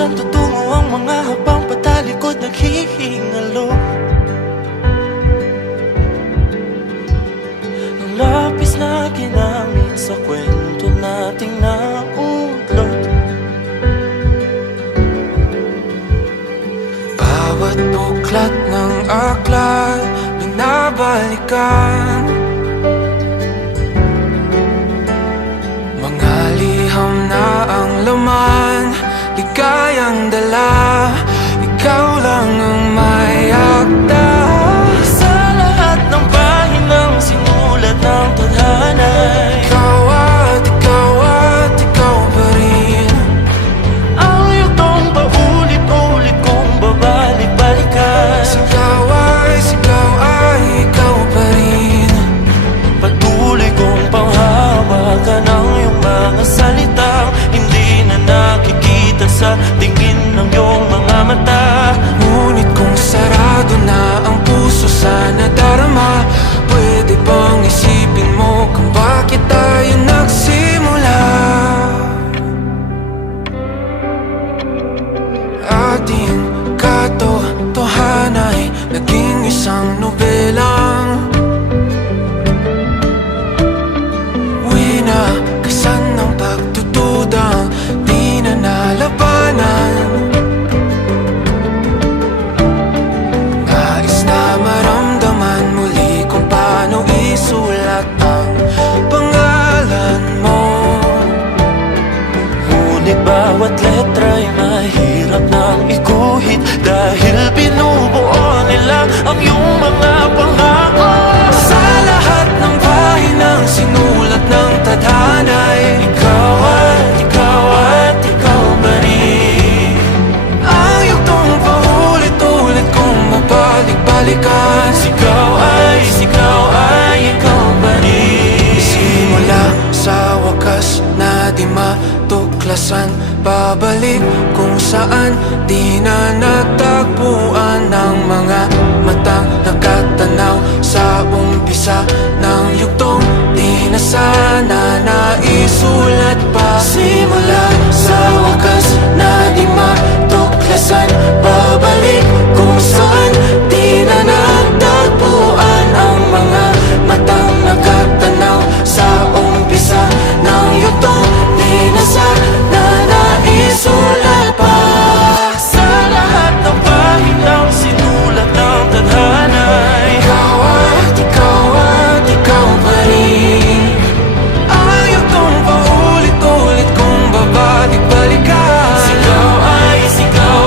Saan tutungo ang mga habang patalikod naghihingalo? Ang lapis na ginamit sa kwento nating naudlot. Bawat buklat ng aklat binabalikan, mga liham na ang laman, ligayang dala, ikaw lang ang may akda. Sa lahat ng pahinang sinulat ng tadhana, ikaw at ikaw pa rin. Ang yugtong paulit-ulit kong babalik-balikan. Sigaw ay ikaw pa rin. Patuloy kong panghawakan ang iyong mga salitang hindi na nakikita sa tingin ng iyong mga mata. Ngunit kung sarado na ang puso sa nadarama, pwede bang isipin mo kung bakit tayo nagsimula? Ating katotohanan ay naging isang nobelang winakasan ng pagtutudang di na nalabanan. Nais na maramdaman muli kung paano isulat ang pangalan mo. Ngunit bawat letra'y mahirap nang iguhit, dahil binubuo nila ang iyong mga pangako. Sa lahat ng pahinang sinulat ng tadhana, ikaw pa rin. Ang yugtong paulit-ulit kong mabalik-balikan. Sigaw ay ikaw pa rin. Simula sa wakas na di matuklasan, babalik kung saan di na natagpuan ng mga matang nakatanaw sa umpisa ng yugtong di na sana naisulat pa. Simula sa wakas na di matuklasan, babalik kung saan di na natagpuan ang mga matang nakatanaw sa umpisa ng yugtong di na sana naisulat pa. Sa lahat ng pahinang sinulat ng tadhana, ikaw pa rin. Ang yugtong paulit-ulit kong babalik-balikan. Sigaw ay ikaw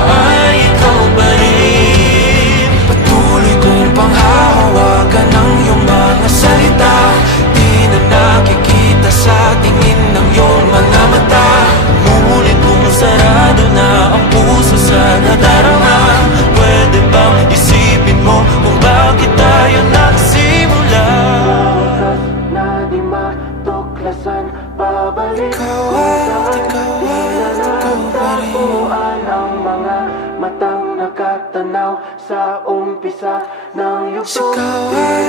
pa rin. Patuloy kong panghahawakan ang iyong mga salita, di na nakikita sa tingin ng iyong mga mata. Ngunit kung sarado na ang puso sa nadarama, pwede bang isipin mo kung bakit tayo nagsimula? Na di matuklasan, babalik ikaw pa rin. Ang mga matang nakatanaw sa umpisa ng yugtong. Sigaw ay